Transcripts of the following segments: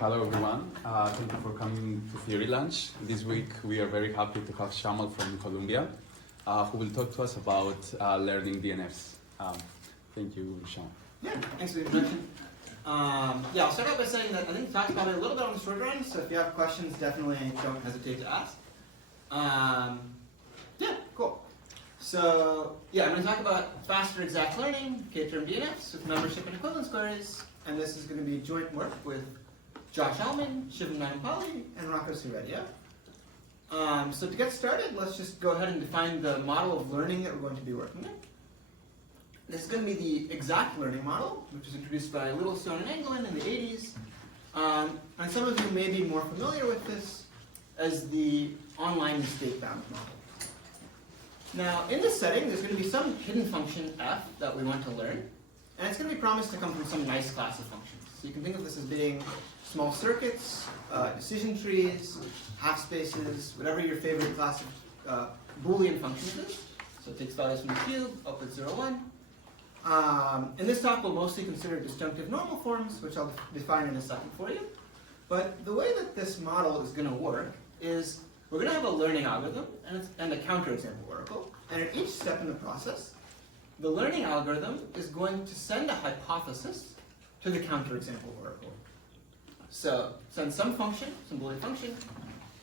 Hello everyone, thank you for coming to Theory Lunch. This week we are very happy to have Shyamal from Columbia, who will talk to us about learning DNFs. Thank you, Shyamal. Yeah, thanks for the introduction. I'll start out by saying that I think the talk's probably a little bit on the short run, so if you have questions, definitely don't hesitate to ask. Cool. So, I'm going to talk about faster exact learning, K-term DNFs, with membership and equivalence queries, and this is going to be joint work with Josh Ellman, Shyamal Patel, and Rocco Siredia. So to get started, let's just go ahead and define the model of learning that we're going to be working with. This is going to be the exact learning model, which was introduced by Littlestone and Engelin in the 80s. And some of you may be more familiar with this as the online mistake-bound model. Now, in this setting, there's going to be some hidden function f that we want to learn, and it's going to be promised to come from some nice class of functions. So you can think of this as being small circuits, decision trees, half spaces, whatever your favorite class of Boolean functions is. So it takes values from the cube, output 0, 1. In this talk, we'll mostly consider disjunctive normal forms, which I'll define in a second for you. But the way that this model is going to work is we're going to have a learning algorithm and a counterexample oracle. And at each step in the process, the learning algorithm is going to send a hypothesis to the counterexample oracle. So send some function, some Boolean function,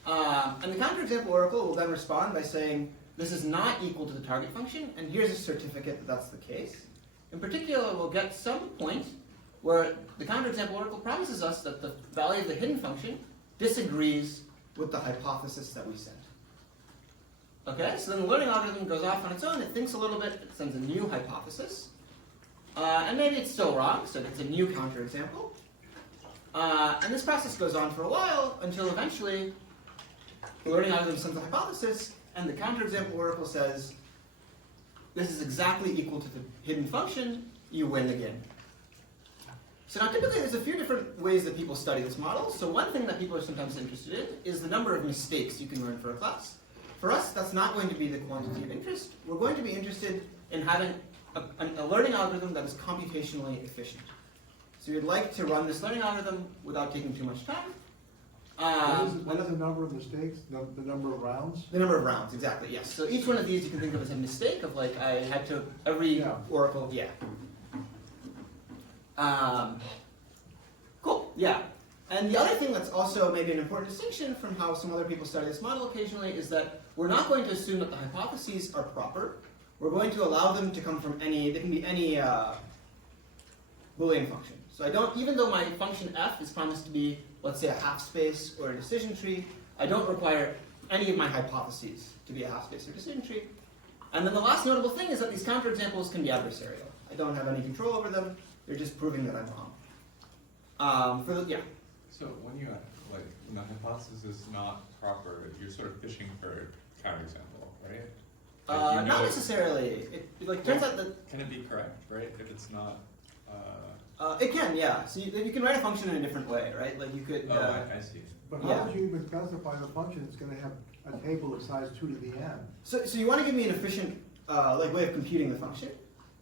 and the counterexample oracle will then respond by saying, this is not equal to the target function, and here's a certificate that that's the case. In particular, we'll get some point where the counterexample oracle promises us that the value of the hidden function disagrees with the hypothesis that we sent. Okay, so then the learning algorithm goes off on its own, it thinks a little bit, it sends a new hypothesis, and maybe it's still wrong, so it's a new counterexample. And this process goes on for a while until eventually the learning algorithm sends a hypothesis, and the counterexample oracle says, this is exactly equal to the hidden function, you win the game. So now typically there's a few different ways that people study this model. So one thing that people are sometimes interested in is the number of mistakes you can learn for a class. For us, that's not going to be the quantity of interest. We're going to be interested in having a learning algorithm that is computationally efficient. So you'd like to run this learning algorithm without taking too much time. What is the number of mistakes? The number of rounds? The number of rounds, exactly, yes. So each one of these you can think of as a mistake of like, I had to, every oracle, cool, yeah. And the other thing that's also maybe an important distinction from how some other people study this model occasionally is that we're not going to assume that the hypotheses are proper. We're going to allow them to come from any, they can be any Boolean function. So I don't, even though my function f is promised to be, let's say, a half space or a decision tree, I don't require any of my hypotheses to be a half space or decision tree. And then the last notable thing is that these counterexamples can be adversarial. I don't have any control over them. They're just proving that I'm wrong. So when you when the hypothesis is not proper, you're sort of fishing for counterexample, right? Not necessarily. It turns out that can it be correct, right? If it's not. It can, yeah. So you can write a function in a different way, right? Like you could. I see. But how would you even specify the function that's going to have a table of size 2 to the n? So you want to give me an efficient way of computing the function.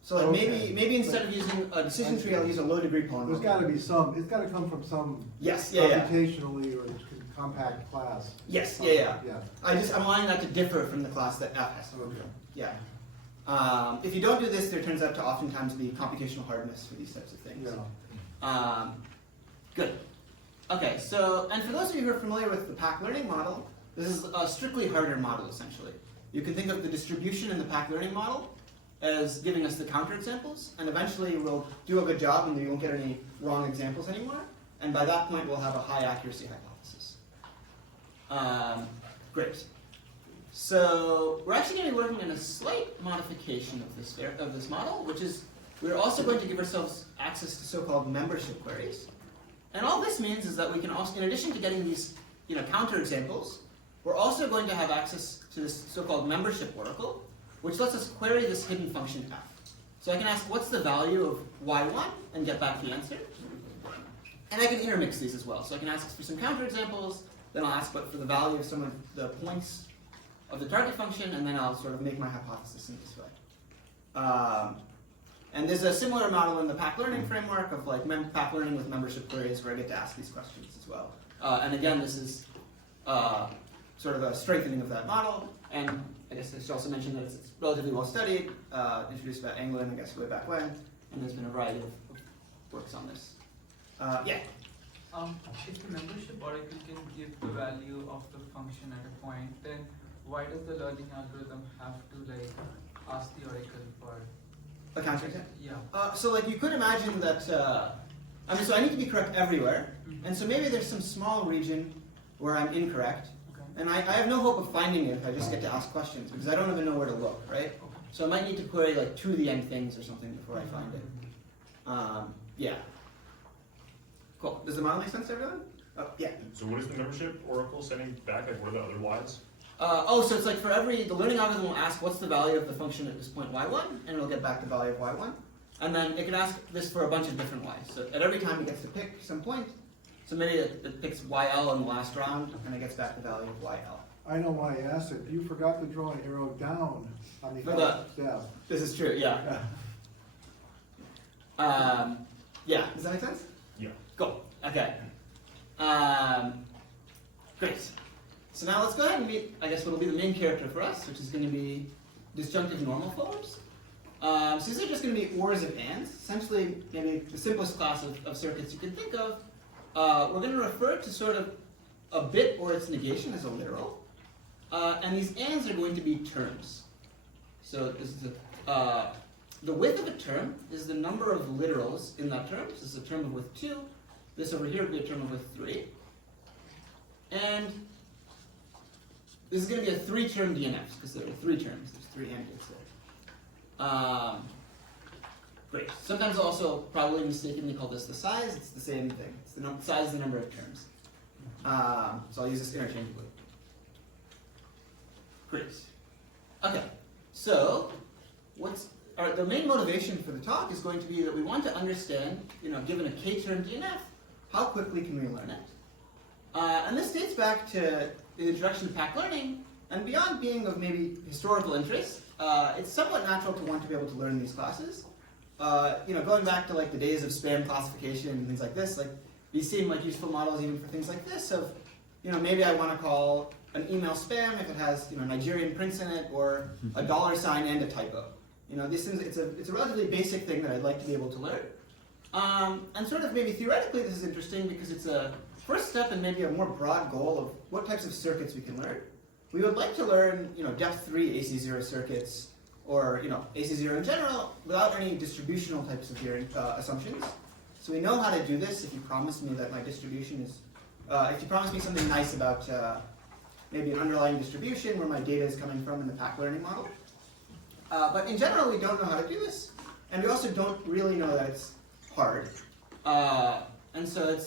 So like maybe instead of using a decision tree, I'll use a low degree polynomial. There's got to be some. It's got to come from some computationally or compact class. Yes, yeah. I'm wanting that to differ from the class that f has. Okay. Yeah. If you don't do this, there turns out to oftentimes be computational hardness for these types of things. Yeah. Good. Okay, so, and for those of you who are familiar with the PAC learning model, this is a strictly harder model, essentially. You can think of the distribution in the PAC learning model as giving us the counterexamples, and eventually we'll do a good job and we won't get any wrong examples anymore, and by that point we'll have a high accuracy hypothesis. Great. So we're actually going to be working on a slight modification of this model, which is we're also going to give ourselves access to so-called membership queries. And all this means is that we can also, in addition to getting these counterexamples, we're also going to have access to this so-called membership oracle, which lets us query this hidden function f. So I can ask, what's the value of y1, and get back the answer. And I can intermix these as well. So I can ask for some counterexamples, then I'll ask for the value of some of the points of the target function, and then I'll sort of make my hypothesis in this way. And there's a similar model in the pack learning framework of like pack learning with membership queries where I get to ask these questions as well. And again, this is sort of a strengthening of that model. And I guess I should also mention that it's relatively well studied, introduced by England, I guess, way back when. And there's been a variety of works on this. Yeah? If the membership oracle can give the value of the function at a point, then why does the learning algorithm have to like ask the oracle for A counterexample? Yeah. So like you could imagine that, so I need to be correct everywhere. And so maybe there's some small region where I'm incorrect. Okay. And I have no hope of finding it if I just get to ask questions because I don't even know where to look, right? Okay. So I might need to query like to the end things or something before I find it. Yeah. Cool. Does the model make sense to everyone? Oh, yeah. So what is the membership oracle sending back? Like, what are the other Y's? So it's like for the learning algorithm will ask what's the value of the function at this point y1, and it'll get back the value of y1. And then it can ask this for a bunch of different y's. So at every time it gets to pick some point, so maybe it picks yl in the last round, and it gets back the value of yl. I know why I asked it. You forgot to draw an arrow down on the For the- step. This is true, yeah. Yeah, does that make sense? Yeah. Cool, okay. Great. So now let's go ahead and meet, I guess, what will be the main character for us, which is going to be disjunctive normal forms. So these are just going to be ors of ands, essentially maybe the simplest class of circuits you can think of. We're going to refer to sort of a bit or its negation as a literal. And these ands are going to be terms. So this is the width of a term is the number of literals in that term. So this is a term of width 2. This over here would be a term of width 3. And this is going to be a 3-term DNF, because there are 3 terms. There's 3 handles there. Great. Sometimes I'll also probably mistakenly call this the size. It's the same thing. It's the size is the number of terms. So I'll use this interchangeably. Great. Okay. So the main motivation for the talk is going to be that we want to understand, given a k-term DNF, how quickly can we learn it? And this dates back to the introduction to pack learning, and beyond being of maybe historical interest, it's somewhat natural to want to be able to learn these classes. Going back to like the days of spam classification and things like this, like these seem like useful models even for things like this of, maybe I want to call an email spam if it has, Nigerian prints in it or a $sign and a typo. These things, it's a relatively basic thing that I'd like to be able to learn. And sort of maybe theoretically this is interesting because it's a first step in maybe a more broad goal of what types of circuits we can learn. We would like to learn, depth 3 AC0 circuits, or AC0 in general, without any distributional types of assumptions. So we know how to do this if you promise me that my distribution is, if you promise me something nice about maybe an underlying distribution where my data is coming from in the pack learning model. But in general, we don't know how to do this, and we also don't really know that it's hard. And so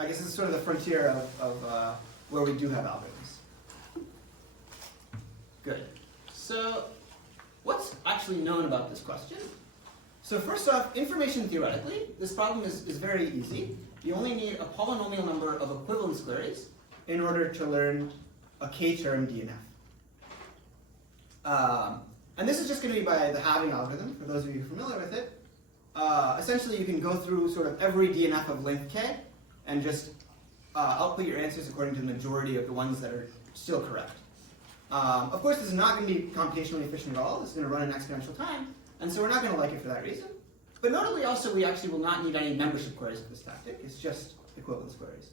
I guess it's sort of the frontier of where we do have algorithms. Good. So what's actually known about this question? So first off, information theoretically, this problem is very easy. You only need a polynomial number of equivalence queries in order to learn a k-term DNF. And this is just going to be by the halving algorithm, for those of you familiar with it. Essentially, you can go through sort of every DNF of length k and just output your answers according to the majority of the ones that are still correct. Of course, this is not going to be computationally efficient at all. This is going to run in exponential time, and so we're not going to like it for that reason. But notably also, we actually will not need any membership queries for this tactic. It's just equivalence queries.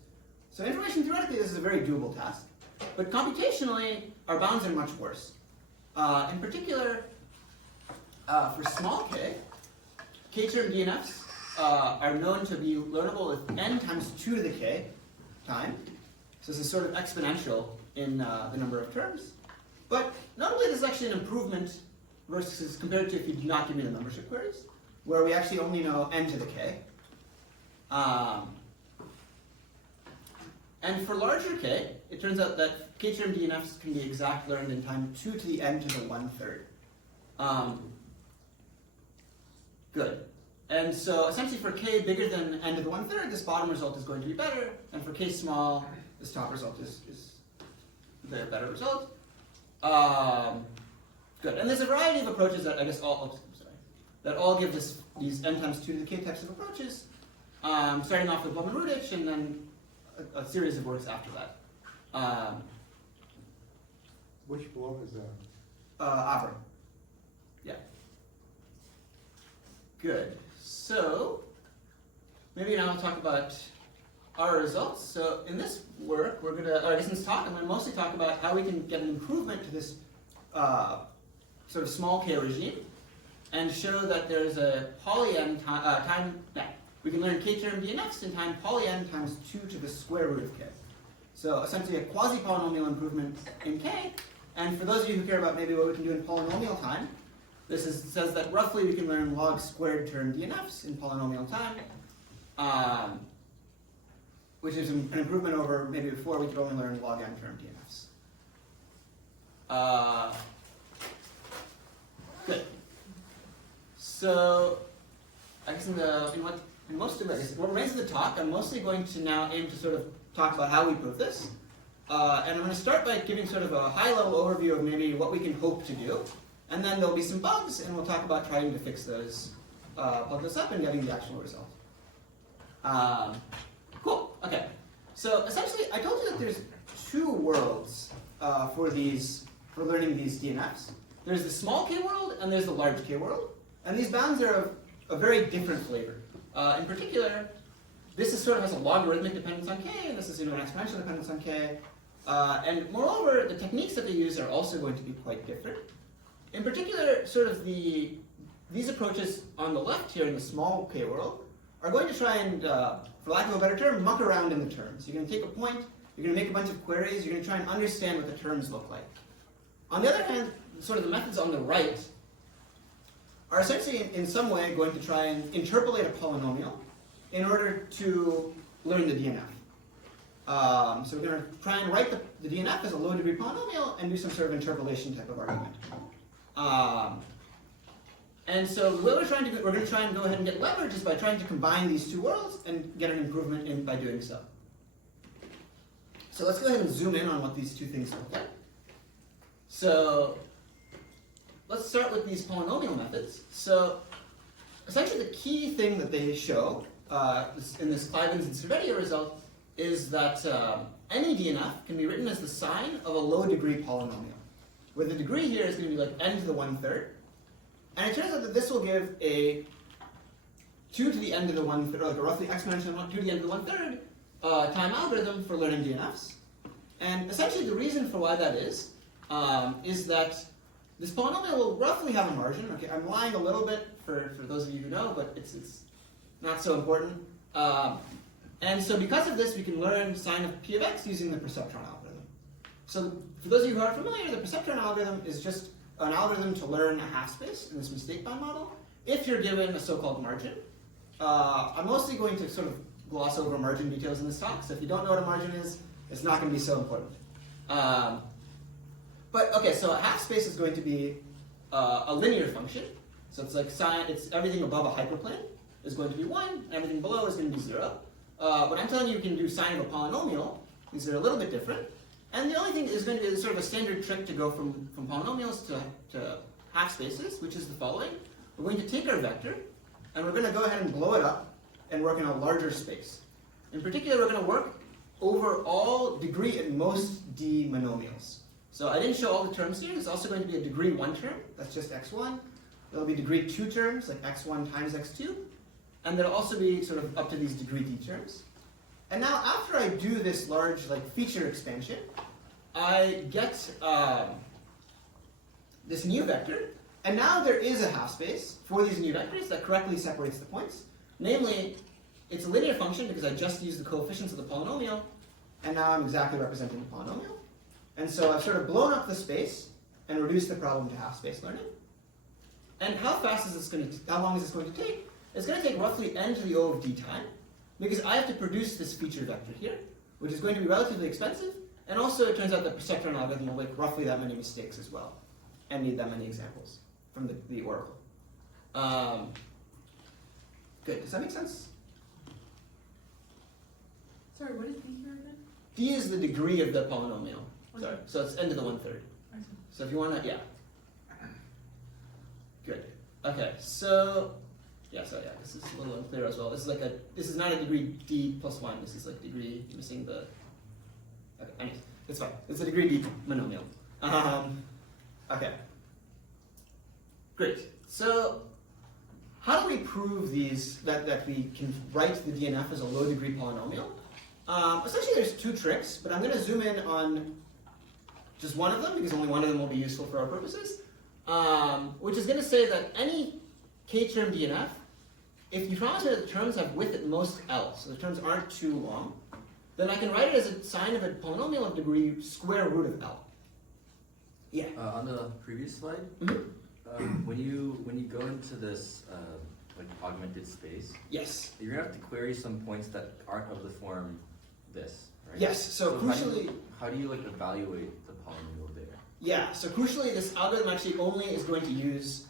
So information theoretically, this is a very doable task. But computationally, our bounds are much worse. In particular, for small k, k-term DNFs are known to be learnable with n times 2 to the k time. So this is sort of exponential in the number of terms. But notably, this is actually an improvement versus compared to if you do not give me the membership queries, where we actually only know n to the k. And for larger k, it turns out that k-term DNFs can be exact learned in time 2 to the n to the 1/3. Good. And so essentially for k bigger than n to the 1/3, this bottom result is going to be better, and for k small, this top result is the better result. Good. And there's a variety of approaches that I guess that all give these n times 2 to the k types of approaches, starting off with Blum and Rudich, and then a series of works after that. Which Blum is that? Opera. Yeah. Good. So, maybe now I'll talk about our results. So in this work, we're going to, or I guess in this talk, I'm going to mostly talk about how we can get an improvement to this sort of small k regime, and show that there's a poly n time, we can learn k-term DNFs in time poly n times 2 to the square root of k. So essentially a quasi-polynomial improvement in k, and for those of you who care about maybe what we can do in polynomial time, this says that roughly we can learn log squared term DNFs in polynomial time, which is an improvement over maybe before we could only learn log n term DNFs. Good. So, I guess in most of what remains of the talk, I'm mostly going to now aim to sort of talk about how we prove this. And I'm going to start by giving sort of a high-level overview of maybe what we can hope to do. And then there'll be some bugs, and we'll talk about trying to fix those, plug this up, and getting the actual result. Cool. Okay. So essentially, I told you that there's two worlds for learning these DNFs. There's the small k world, and there's the large k world. And these bounds are of a very different flavor. In particular, this sort of has a logarithmic dependence on k, and this is an exponential dependence on k. And moreover, the techniques that they use are also going to be quite different. In particular, sort of these approaches on the left here in the small k world are going to try and, for lack of a better term, muck around in the terms. You're going to take a point, you're going to make a bunch of queries, you're going to try and understand what the terms look like. On the other hand, sort of the methods on the right are essentially in some way going to try and interpolate a polynomial in order to learn the DNF. So we're going to try and write the DNF as a low-degree polynomial and do some sort of interpolation type of argument. And so the way we're going to try and go ahead and get leverage is by trying to combine these two worlds and get an improvement by doing so. So let's go ahead and zoom in on what these two things look like. So let's start with these polynomial methods. So essentially the key thing that they show in this Clivens and Cervetia result is that any DNF can be written as the sign of a low-degree polynomial, where the degree here is going to be like n to the 1/3. And it turns out that this will give a 2 to the n to the 1/3, or like a roughly exponential 2 to the n to the 1/3 time algorithm for learning DNFs. And essentially the reason for why that is that this polynomial will roughly have a margin. Okay, I'm lying a little bit for those of you who know, but it's not so important. And so because of this, we can learn sign of p of x using the perceptron algorithm. So for those of you who are familiar, the perceptron algorithm is just an algorithm to learn a half space in this mistake bound model if you're given a so-called margin. I'm mostly going to sort of gloss over margin details in this talk, so if you don't know what a margin is, it's not going to be so important. But okay, so a half space is going to be a linear function. So it's like it's everything above a hyperplane is going to be 1, and everything below is going to be 0. But I'm telling you can do sine of a polynomial. These are a little bit different. And the only thing is going to be sort of a standard trick to go from polynomials to half spaces, which is the following. We're going to take our vector, and we're going to go ahead and blow it up and work in a larger space. In particular, we're going to work over all degree at most d monomials. So I didn't show all the terms here. There's also going to be a degree 1 term. That's just x1. There'll be degree 2 terms, like x1 times x2. And there'll also be sort of up to these degree d terms. And now after I do this large feature expansion, I get this new vector. And now there is a half space for these new vectors that correctly separates the points. Namely, it's a linear function because I just used the coefficients of the polynomial. And now I'm exactly representing the polynomial. And so I've sort of blown up the space and reduced the problem to half space learning. And how long is this going to take? It's going to take roughly n to the O of d time, because I have to produce this feature vector here, which is going to be relatively expensive, and also it turns out that perceptron algorithm will make roughly that many mistakes as well, and need that many examples from the oracle. Good, does that make sense? Sorry, what is d here again? D is the degree of the polynomial. Okay. Sorry, so it's n to the 1/3. I see. So if you want to, yeah. Good. Okay, so this is a little unclear as well. This is not a degree D plus 1. This is like degree missing the. Okay, anyways, it's fine. It's a degree D monomial. Okay. Great. So, how do we prove that we can write the DNF as a low degree polynomial? Essentially, there's two tricks, but I'm going to zoom in on just one of them because only one of them will be useful for our purposes. Which is going to say that any k-term DNF, if you promise me that the terms have width at most L, so the terms aren't too long, then I can write it as a sign of a polynomial of degree square root of L. Yeah. On the previous slide, when you go into this like augmented space, Yes. you're gonna have to query some points that aren't of the form this, right? Yes. So crucially, how do you like evaluate the polynomial there? yeah. So crucially, this algorithm actually only is going to use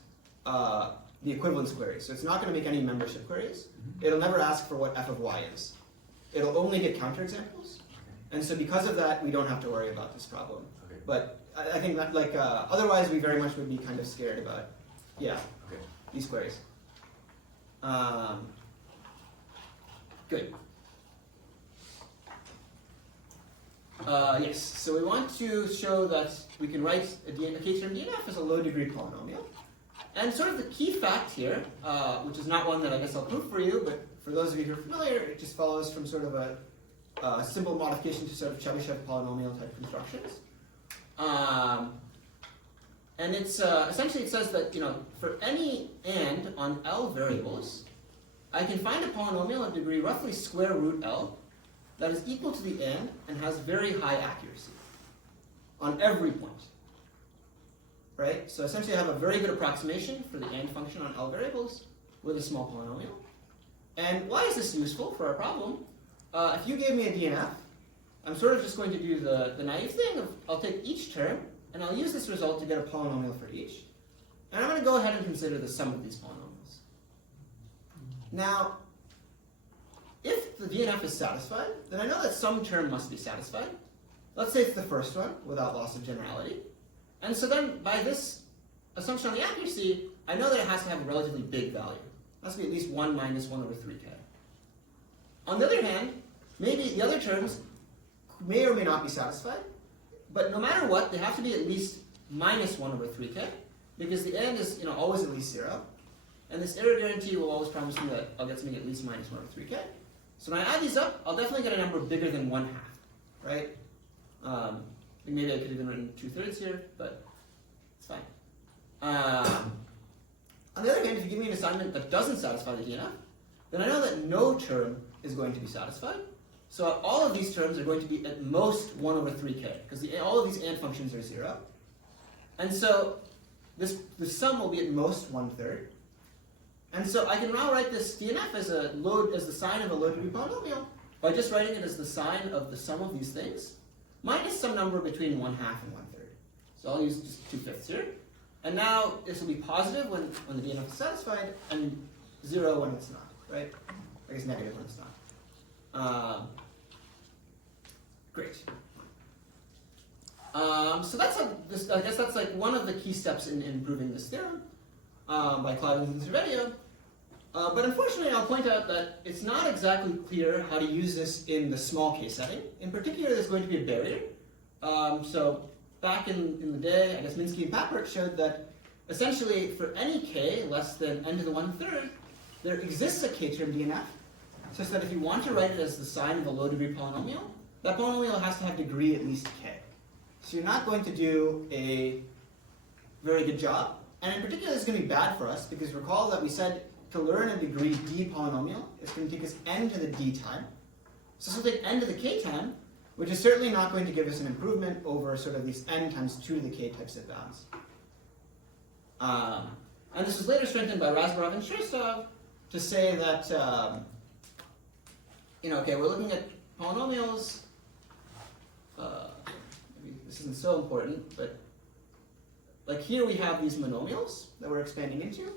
the equivalence queries. So it's not going to make any membership queries. It'll never ask for what f of y is. It'll only get counterexamples. And so because of that, we don't have to worry about this problem. Okay. But I think that otherwise we very much would be kind of scared about, these queries. Good. Yes, so we want to show that we can write a k-term DNF as a low degree polynomial. And sort of the key fact here, which is not one that I guess I'll prove for you, but for those of you who are familiar, it just follows from sort of a simple modification to sort of Chebyshev polynomial type constructions. And it's essentially it says that for any and on L variables, I can find a polynomial of degree roughly square root L that is equal to the and has very high accuracy on every point. Right? So essentially I have a very good approximation for the and function on L variables with a small polynomial. And why is this useful for our problem? If you gave me a DNF, I'm sort of just going to do the naive thing of I'll take each term and I'll use this result to get a polynomial for each. And I'm going to go ahead and consider the sum of these polynomials. Now, if the DNF is satisfied, then I know that some term must be satisfied. Let's say it's the first one without loss of generality. And so then by this assumption on the accuracy, I know that it has to have a relatively big value. It has to be at least 1 minus 1 over 3k. On the other hand, maybe the other terms may or may not be satisfied, but no matter what, they have to be at least minus 1 over 3k, because the end is always at least 0. And this error guarantee will always promise me that I'll get something at least minus 1 over 3k. So when I add these up, I'll definitely get a number bigger than 1/2, right? Maybe I could even written 2/3 here, but it's fine. On the other hand, if you give me an assignment that doesn't satisfy the DNF, then I know that no term is going to be satisfied. So all of these terms are going to be at most 1 over 3k, because all of these and functions are 0. And so the sum will be at most 1/3. And so I can now write this DNF as the sign of a low degree polynomial by just writing it as the sign of the sum of these things minus some number between 1/2 and 1/3. So I'll use just 2/5 here. And now this will be positive when the DNF is satisfied and 0 when it's not, right? I guess negative when it's not. Great. So I guess that's like one of the key steps in proving this theorem by Clavins and Cervedio. But unfortunately, I'll point out that it's not exactly clear how to use this in the small case setting. In particular, there's going to be a barrier. So back in the day, I guess Minsky and Papert showed that essentially for any k less than n to the 1/3, there exists a k-term DNF, such that if you want to write it as the sign of a low degree polynomial, that polynomial has to have degree at least k. So you're not going to do a very good job. And in particular, it's going to be bad for us, because recall that we said to learn a degree d polynomial, it's going to take us n to the d time. So this will take n to the k time, which is certainly not going to give us an improvement over sort of these n times 2 to the k types of bounds. And this was later strengthened by Razborov and Shirstov to say that, okay, we're looking at polynomials. Maybe this isn't so important, but like here we have these monomials that we're expanding into.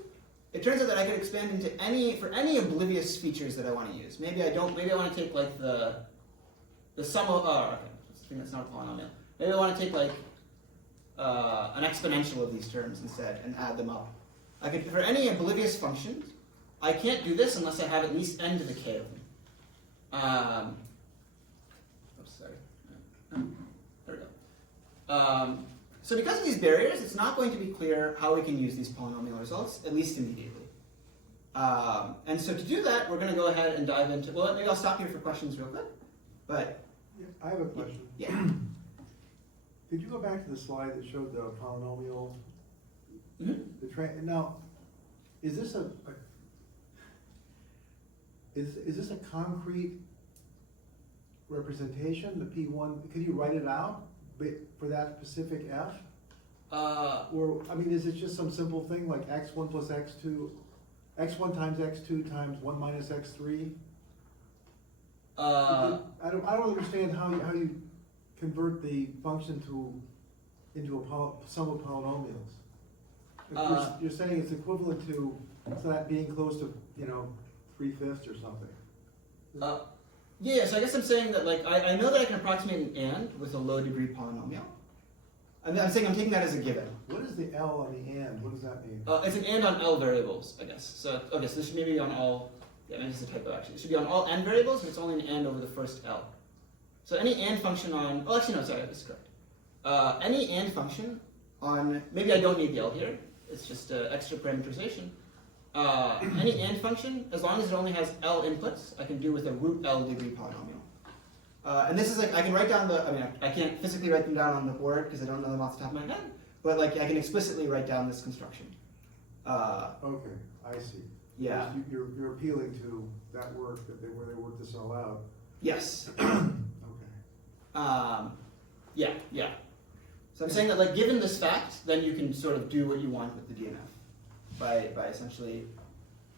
It turns out that I could expand into for any oblivious features that I want to use. Maybe I want to take like the sum of, okay, that's the thing that's not a polynomial. Maybe I want to take like an exponential of these terms instead and add them up. I could, for any oblivious function, I can't do this unless I have at least n to the k of them. Oops, sorry. There we go. So because of these barriers, it's not going to be clear how we can use these polynomial results, at least immediately. And so to do that, we're going to go ahead and dive into, well, maybe I'll stop here for questions real quick. But Yeah, I have a question. yeah. Could you go back to the slide that showed the polynomial? Mhm. Now, is this is this a concrete representation, the P1? Could you write it out for that specific F? Or, I mean, is it just some simple thing like x1 plus x2, x1 times x2 times 1 minus x3? I don't understand how you convert the function into a sum of polynomials. You're saying it's equivalent to that being close to 3/5 or something. Yeah, so I guess I'm saying that like I know that I can approximate an and with a low degree polynomial. I'm saying I'm taking that as a given. What is the L on the and? What does that mean? It's an and on L variables, I guess. So okay, so this should maybe be on all. Yeah, maybe it's a typo actually. It should be on all n variables, but it's only an and over the first L. So any and function on. Oh, actually no, sorry, that's correct. Any and function on. Maybe I don't need the L here. It's just extra parameterization. Any and function, as long as it only has L inputs, I can do with a root L degree polynomial. And this is like, I can write down the, I mean, I can't physically write them down on the board because I don't know them off the top of my head, but like I can explicitly write down this construction. Okay, I see. Yeah. You're appealing to that work where they work this all out. Yes. Okay. Yeah. So I'm saying that like given this fact, then you can sort of do what you want with the DNF by essentially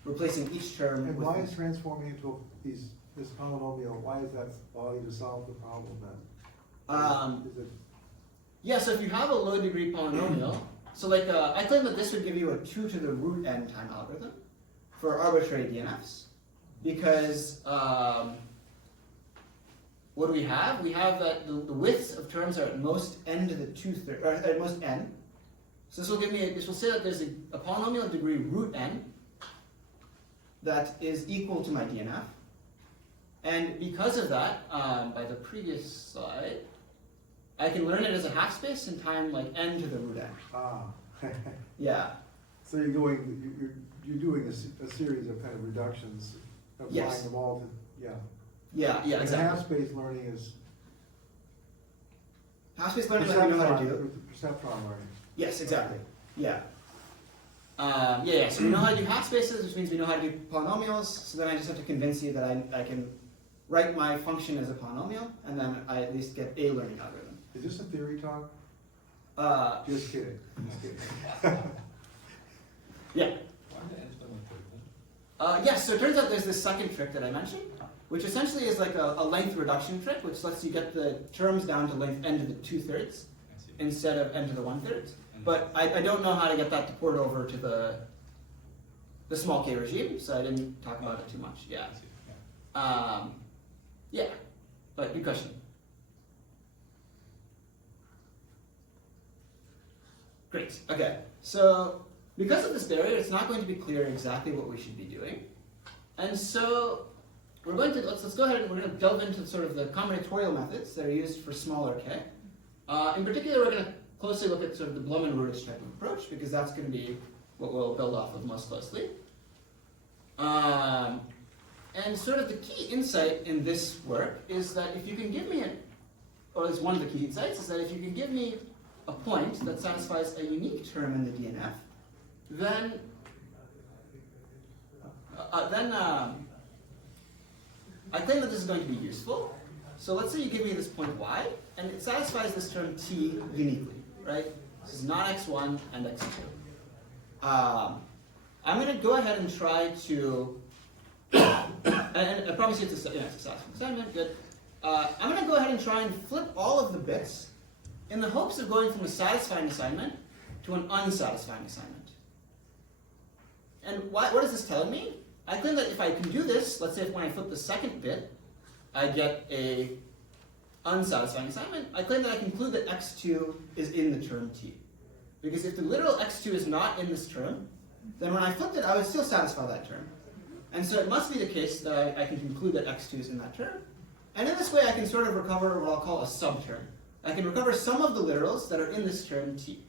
replacing each term And with why is transforming into this polynomial, why is that allow you to solve the problem then? Is it yeah, so if you have a low degree polynomial, so like I claim that this would give you a 2 to the root n time algorithm for arbitrary DNFs, because what do we have? We have that the widths of terms are at most n to the 2/3, or at most n. So this will give me, this will say that there's a polynomial of degree root n that is equal to my DNF. And because of that, by the previous slide, I can learn it as a half space in time like n to the root n. Yeah. So you're doing a series of kind of reductions, applying Yes. them all to, yeah. Yeah, And exactly. half-space learning is Half space learning is what we know how to do. perceptron learning. Yes, exactly. Yeah. Yeah. So we know how to do half spaces, which means we know how to do polynomials. So then I just have to convince you that I can write my function as a polynomial, and then I at least get a learning algorithm. Is this a theory talk? Just kidding. Just kidding. Yeah. Yes. So it turns out there's this second trick that I mentioned, which essentially is like a length reduction trick, which lets you get the terms down to length n to the 2/3 instead of n to the 1/3. But I don't know how to get that to port over to the small k regime, so I didn't talk about it too much. Yeah. Yeah. But good question. Great. Okay. So because of this barrier, it's not going to be clear exactly what we should be doing, and so we're going to let's go ahead and we're going to delve into sort of the combinatorial methods that are used for smaller k. In particular, we're going to closely look at sort of the Blum and Rudich type of approach, because that's going to be what we'll build off of most closely. And sort of the key insight in this work is that if you can give me or it's one of the key insights, is that if you can give me a point that satisfies a unique term in the DNF, then I claim that this is going to be useful. So let's say you give me this point y, and it satisfies this term t uniquely, right? This is not x1 and x2. I'm going to go ahead and try to, and I promise you it's a satisfying assignment, good. I'm going to go ahead and try and flip all of the bits in the hopes of going from a satisfying assignment to an unsatisfying assignment. And what is this telling me? I claim that if I can do this, let's say if when I flip the second bit, I get a unsatisfying assignment, I claim that I conclude that x2 is in the term t. Because if the literal x2 is not in this term, then when I flipped it, I would still satisfy that term. And so it must be the case that I can conclude that x2 is in that term. And in this way, I can sort of recover what I'll call a subterm. I can recover some of the literals that are in this term t.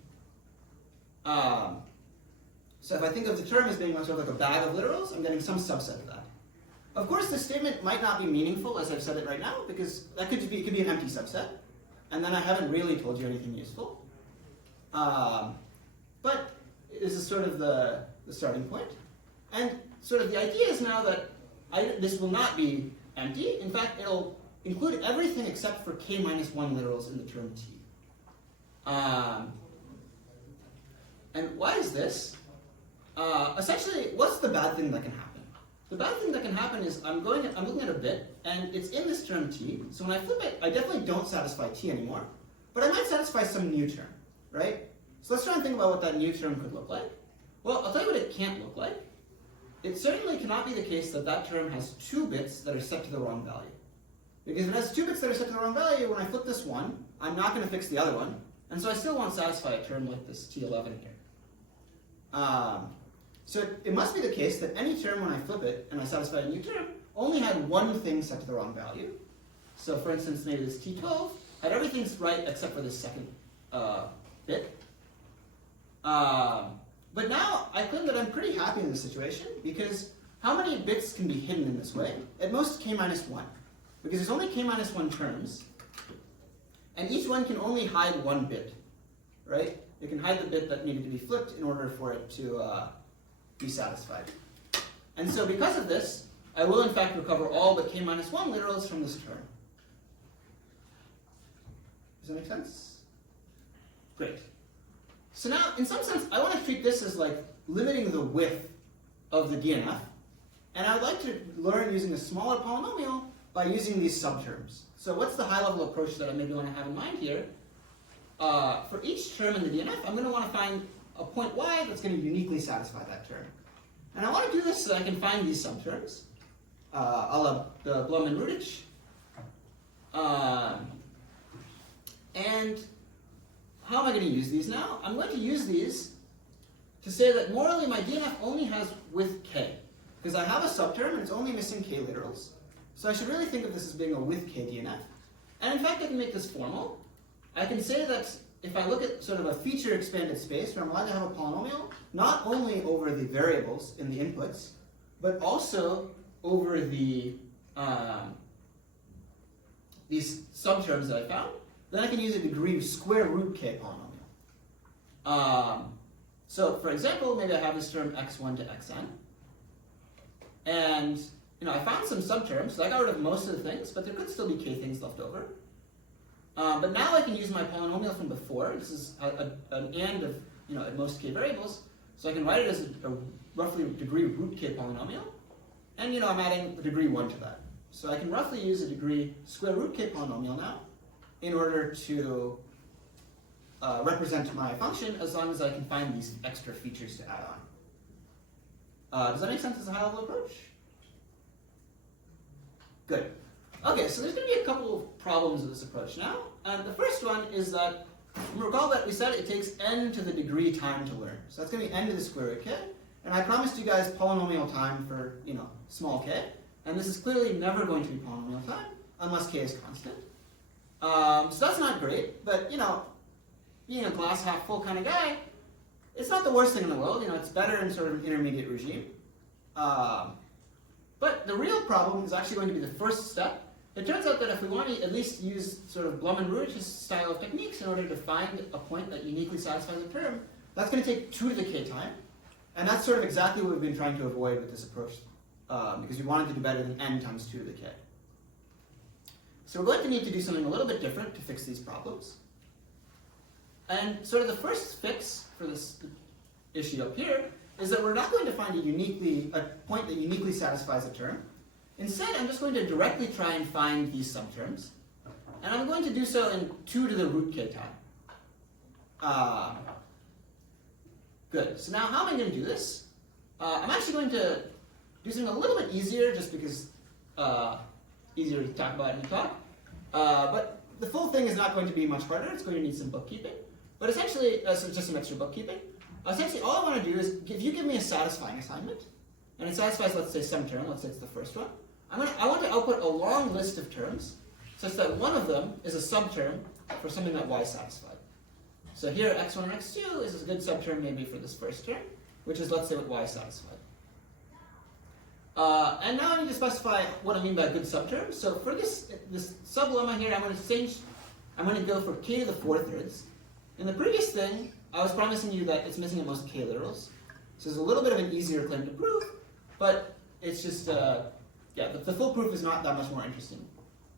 So if I think of the term as being sort of like a bag of literals, I'm getting some subset of that. Of course, this statement might not be meaningful as I've said it right now, because that could be an empty subset, and then I haven't really told you anything useful. But this is sort of the starting point. And sort of the idea is now that this will not be empty. In fact, it'll include everything except for k minus 1 literals in the term t. And why is this? Essentially, what's the bad thing that can happen? The bad thing that can happen is I'm looking at a bit, and it's in this term t. So when I flip it, I definitely don't satisfy t anymore, but I might satisfy some new term, right? So let's try and think about what that new term could look like. Well, I'll tell you what it can't look like. It certainly cannot be the case that that term has 2 bits that are set to the wrong value. Because if it has 2 bits that are set to the wrong value, when I flip this one, I'm not going to fix the other one, and so I still won't satisfy a term like this t11 here. So it must be the case that any term when I flip it and I satisfy a new term only had one thing set to the wrong value. So for instance, maybe this t12 had everything right except for this second bit. But now I claim that I'm pretty happy in this situation, because how many bits can be hidden in this way? At most k minus 1. Because there's only k minus 1 terms, and each one can only hide 1 bit, right? It can hide the bit that needed to be flipped in order for it to be satisfied. And so because of this, I will in fact recover all but k minus 1 literals from this term. Does that make sense? Great. So now, in some sense, I want to treat this as like limiting the width of the DNF, and I would like to learn using a smaller polynomial by using these subterms. So what's the high-level approach that I maybe want to have in mind here? For each term in the DNF, I'm going to want to find a point y that's going to uniquely satisfy that term. And I want to do this so that I can find these subterms, a la the Blum and Rudich. And how am I going to use these now? I'm going to use these to say that morally my DNF only has width k, because I have a subterm and it's only missing k literals. So I should really think of this as being a with k DNF. And in fact, I can make this formal. I can say that if I look at sort of a feature expanded space where I'm allowed to have a polynomial, not only over the variables in the inputs, but also over the these subterms that I found, then I can use a degree square root k polynomial. So for example, maybe I have this term x1 to xn. And I found some subterms, so I got rid of most of the things, but there could still be k things left over. But now I can use my polynomial from before. This is an and of at most k variables, so I can write it as a roughly degree root k polynomial, and I'm adding a degree 1 to that. So I can roughly use a degree square root k polynomial now in order to represent my function, as long as I can find these extra features to add on. Does that make sense as a high-level approach? Good. Okay, so there's going to be a couple of problems with this approach now. And the first one is that, recall that we said it takes n to the degree time to learn. So that's going to be n to the square root k. And I promised you guys polynomial time for, small k. And this is clearly never going to be polynomial time, unless k is constant. So that's not great, but, being a glass half full kind of guy, it's not the worst thing in the world. It's better in sort of an intermediate regime. But the real problem is actually going to be the first step. It turns out that if we want to at least use sort of Blum and Rudich's style of techniques in order to find a point that uniquely satisfies a term, that's going to take 2 to the k time. And that's sort of exactly what we've been trying to avoid with this approach, because we wanted to do better than n times 2 to the k. So we're going to need to do something a little bit different to fix these problems. And sort of the first fix for this issue up here is that we're not going to find a point that uniquely satisfies a term. Instead, I'm just going to directly try and find these subterms. And I'm going to do so in 2 to the root k time. Good. So now how am I going to do this? I'm actually going to do something a little bit easier, just because easier to talk about in the talk. But the full thing is not going to be much harder. It's going to need some bookkeeping. But essentially, so just some extra bookkeeping. essentially all I want to do is, if you give me a satisfying assignment, and it satisfies, let's say, some term, let's say it's the first one, I want to output a long list of terms such that one of them is a subterm for something that y satisfied. So here, x1 and x2 is a good subterm maybe for this first term, which is, let's say, what y satisfied. And now I need to specify what I mean by a good subterm. So for this sublemma here, I'm going to go for k to the 4/3. In the previous thing, I was promising you that it's missing at most k literals. So it's a little bit of an easier claim to prove, but it's just, yeah, the full proof is not that much more interesting.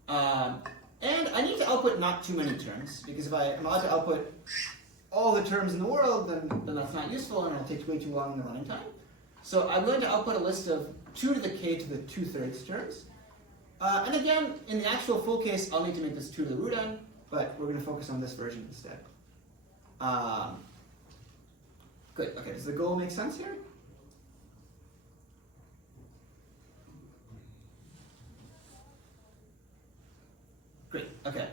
And I need to output not too many terms, because if I am allowed to output all the terms in the world, then that's not useful and it'll take way too long in the running time. So I'm going to output a list of 2 to the k to the 2/3 terms. And again, in the actual full case, I'll need to make this 2 to the root n, but we're going to focus on this version instead. Good, okay, does the goal make sense here? Great, okay.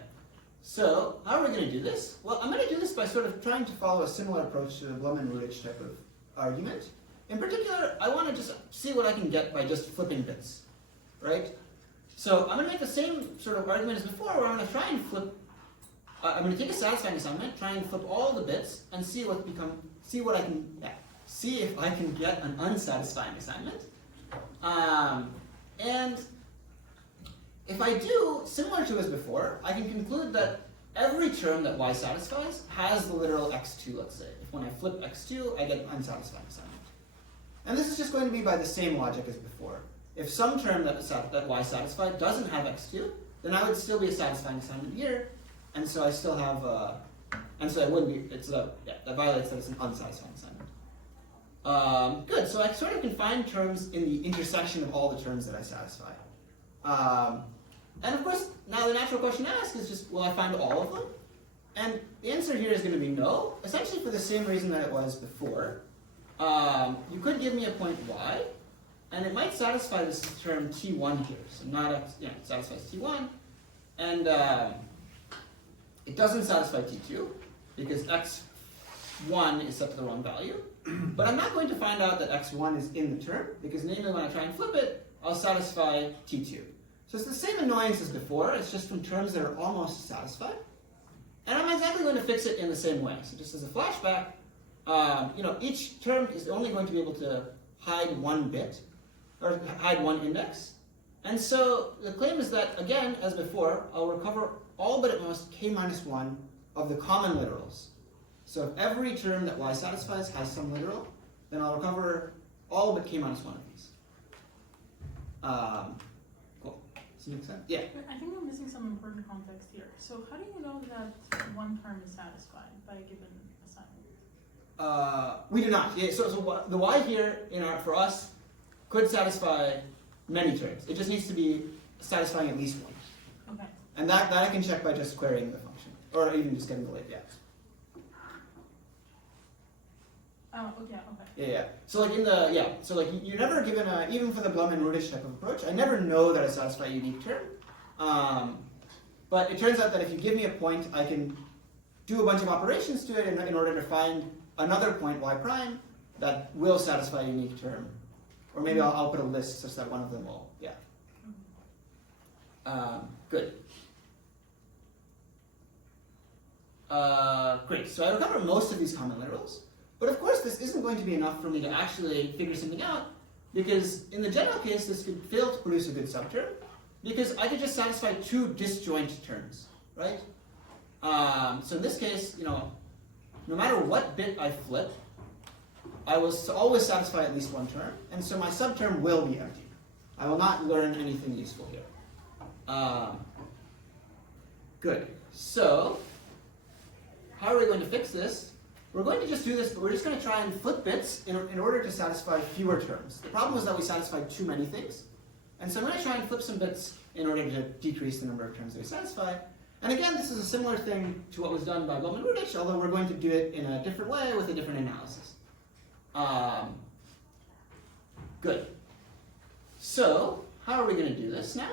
So, how are we going to do this? Well, I'm going to do this by sort of trying to follow a similar approach to the Blum and Rudich type of argument. In particular, I want to just see what I can get by just flipping bits, right? So I'm going to make the same sort of argument as before, where I'm going to try and flip. I'm going to take a satisfying assignment, try and flip all the bits, and see if I can get an unsatisfying assignment. And if I do, similar to as before, I can conclude that every term that y satisfies has the literal x2, let's say. If when I flip x2, I get an unsatisfying assignment. And this is just going to be by the same logic as before. If some term that y satisfied doesn't have x2, then I would still be a satisfying assignment here, and so I still have, and so I wouldn't be, that violates that it's an unsatisfying assignment. Good, so I sort of can find terms in the intersection of all the terms that I satisfy. And of course, now the natural question to ask is just, will I find all of them? And the answer here is going to be no, essentially for the same reason that it was before. You could give me a point y, and it might satisfy this term t1 here. So not x, it satisfies t1, and it doesn't satisfy t2 because x1 is set to the wrong value. But I'm not going to find out that x1 is in the term, because namely when I try and flip it, I'll satisfy t2. So it's the same annoyance as before, it's just from terms that are almost satisfied. And I'm exactly going to fix it in the same way. So just as a flashback, each term is only going to be able to hide one bit, or hide one index. And so the claim is that, again, as before, I'll recover all but at most k minus 1 of the common literals. So if every term that y satisfies has some literal, then I'll recover all but k minus 1 of these. Cool. Does that make sense? Yeah. But I think we're missing some important context here. So how do you know that one term is satisfied by a given assignment? We do not. Yeah, so the y here for us could satisfy many terms. It just needs to be satisfying at least one. Okay. And that I can check by just querying the function, or even just getting the late. Yeah. Oh, okay. Yeah. So like you're never given even for the Blum and Rudich type of approach, I never know that I satisfy a unique term. But it turns out that if you give me a point, I can do a bunch of operations to it in order to find another point y prime that will satisfy a unique term. Or maybe I'll put a list such that one of them will, yeah. Good. Great, so I recover most of these common literals. But of course, this isn't going to be enough for me to actually figure something out, because in the general case, this could fail to produce a good subterm, because I could just satisfy 2 disjoint terms, right? So in this case, no matter what bit I flip, I will always satisfy at least one term, and so my subterm will be empty. I will not learn anything useful here. Good. So, how are we going to fix this? We're going to just do this, but we're just going to try and flip bits in order to satisfy fewer terms. The problem is that we satisfied too many things, and so I'm going to try and flip some bits in order to decrease the number of terms that we satisfy. And again, this is a similar thing to what was done by Blum and Rudich, although we're going to do it in a different way with a different analysis. Good. So, how are we going to do this now?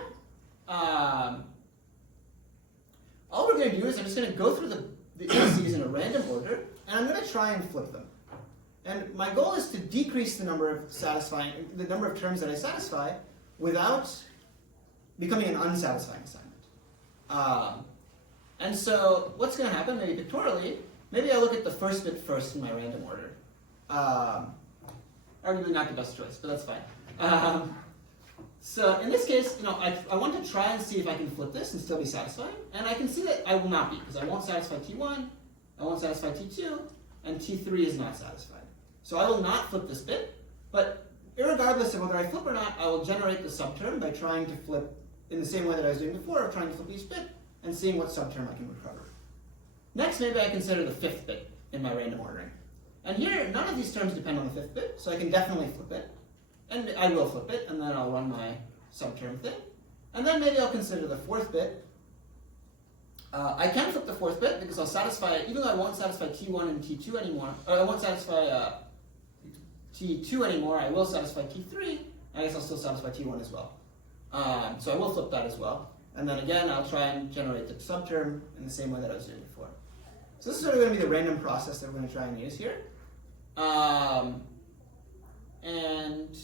All we're going to do is I'm just going to go through the indices in a random order, and I'm going to try and flip them. And my goal is to decrease the number of terms that I satisfy without becoming an unsatisfying assignment. And so what's going to happen, maybe pictorially, maybe I look at the first bit first in my random order. Arguably not the best choice, but that's fine. So in this case, I want to try and see if I can flip this and still be satisfying. And I can see that I will not be, because I won't satisfy T1, I won't satisfy T2, and T3 is not satisfied. So I will not flip this bit, but irregardless of whether I flip or not, I will generate the subterm by trying to flip in the same way that I was doing before, of trying to flip each bit and seeing what subterm I can recover. Next, maybe I consider the fifth bit in my random ordering. And here, none of these terms depend on the fifth bit, so I can definitely flip it. And I will flip it, and then I'll run my subterm thing. And then maybe I'll consider the fourth bit. I can flip the fourth bit because I'll satisfy it, even though I won't satisfy T1 and T2 anymore, or I won't satisfy T2 anymore, I will satisfy T3, I guess I'll still satisfy T1 as well. So I will flip that as well. And then again, I'll try and generate the subterm in the same way that I was doing before. So this is sort of going to be the random process that we're going to try and use here. And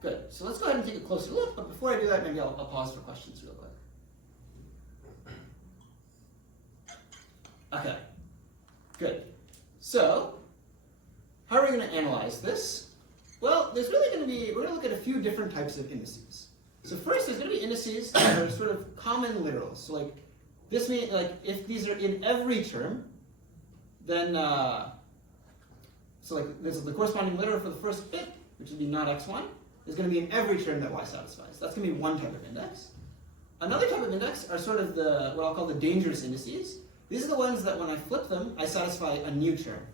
good. So let's go ahead and take a closer look, but before I do that, maybe I'll pause for questions real quick. Okay, good. So, how are we going to analyze this? Well, there's really going to be, we're going to look at a few different types of indices. So first, there's going to be indices that are sort of common literals. So like, this means, like, if these are in every term, then, so like, this is the corresponding literal for the first bit, which would be not x1, is going to be in every term that y satisfies. That's going to be one type of index. Another type of index are sort of the, what I'll call the dangerous indices. These are the ones that when I flip them, I satisfy a new term.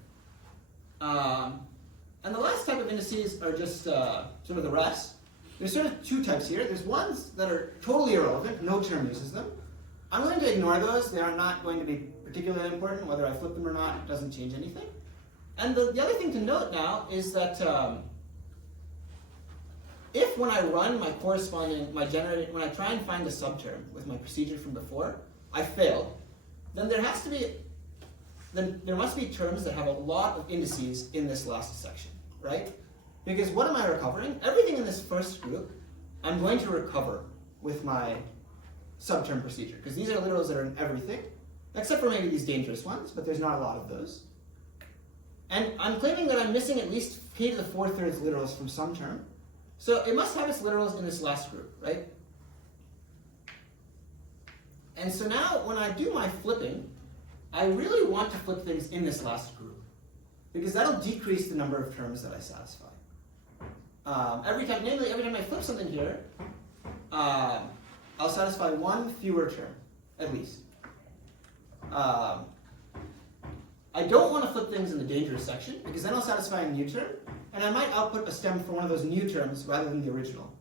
And the last type of indices are just sort of the rest. There's sort of two types here. There's ones that are totally irrelevant, no term uses them. I'm going to ignore those. They are not going to be particularly important. Whether I flip them or not, it doesn't change anything. And the other thing to note now is that if when I run my corresponding, when I try and find a subterm with my procedure from before, I fail, then there must be terms that have a lot of indices in this last section, right? Because what am I recovering? Everything in this first group, I'm going to recover with my subterm procedure, because these are literals that are in everything, except for maybe these dangerous ones, but there's not a lot of those. And I'm claiming that I'm missing at least k to the 4/3 literals from some term. So it must have its literals in this last group, right? And so now when I do my flipping, I really want to flip things in this last group, because that'll decrease the number of terms that I satisfy. Every time I flip something here, I'll satisfy one fewer term, at least. I don't want to flip things in the dangerous section, because then I'll satisfy a new term, and I might output a stem for one of those new terms rather than the original.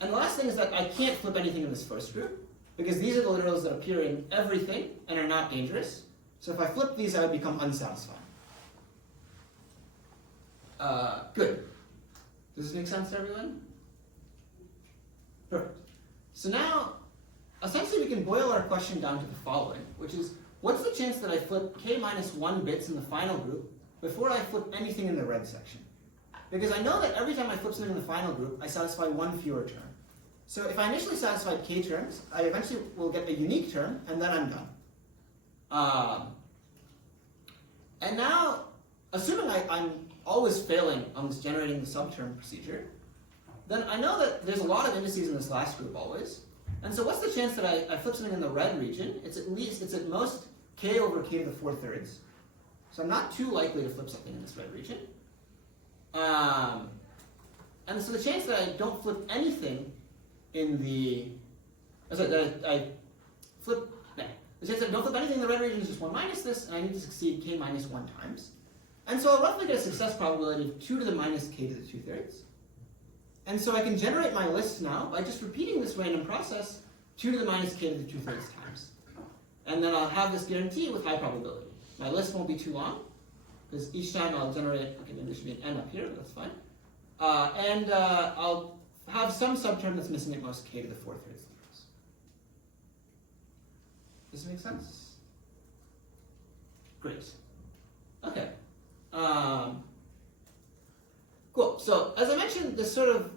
And the last thing is that I can't flip anything in this first group, because these are the literals that appear in everything and are not dangerous. So if I flip these, I would become unsatisfying. Good. Does this make sense to everyone? Perfect. So now, essentially we can boil our question down to the following, which is, what's the chance that I flip k minus 1 bits in the final group before I flip anything in the red section? Because I know that every time I flip something in the final group, I satisfy one fewer term. So if I initially satisfied k terms, I eventually will get a unique term, and then I'm done. And now, assuming I'm always failing on this generating the subterm procedure, then I know that there's a lot of indices in this last group always. And so what's the chance that I flip something in the red region? It's at most k over k to the 4/3. So I'm not too likely to flip something in this red region. And so the chance that I don't flip anything in the, the chance that I don't flip anything in the red region is just 1 minus this, and I need to succeed k minus 1 times. And so I'll roughly get a success probability of 2 to the minus k to the 2/3. And so I can generate my list now by just repeating this random process 2 to the minus k to the 2/3 times. And then I'll have this guarantee with high probability. My list won't be too long, because each time I'll generate, okay, maybe there should be an n up here, but that's fine. And I'll have some subterm that's missing at most k to the 4/3 literals. Does this make sense? Great. Okay. Cool. So as I mentioned, this sort of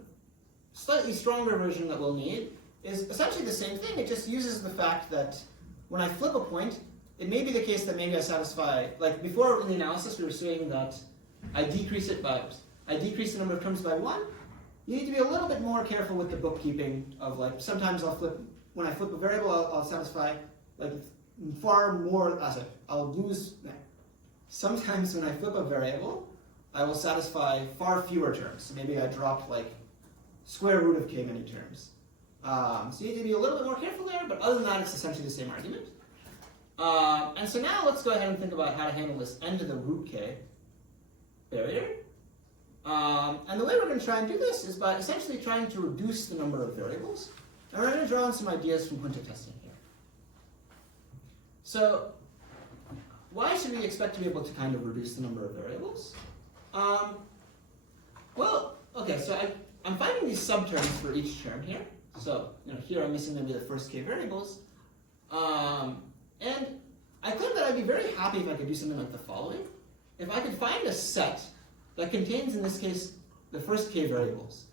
slightly stronger version that we'll need is essentially the same thing. It just uses the fact that when I flip a point, it may be the case that maybe I satisfy, like before in the analysis we were saying that I decrease the number of terms by 1. You need to be a little bit more careful with the bookkeeping of like, sometimes when I flip a variable, I'll satisfy like far more, sometimes when I flip a variable, I will satisfy far fewer terms. So maybe I dropped like square root of k many terms. So you need to be a little bit more careful there, but other than that, it's essentially the same argument. And so now let's go ahead and think about how to handle this n to the root k barrier. And the way we're going to try and do this is by essentially trying to reduce the number of variables. And we're going to draw on some ideas from junta testing here. So why should we expect to be able to kind of reduce the number of variables? Well, okay, so I'm finding these subterms for each term here. So here I'm missing maybe the first k variables. And I think that I'd be very happy if I could do something like the following. If I could find a set that contains, in this case, the first k variables.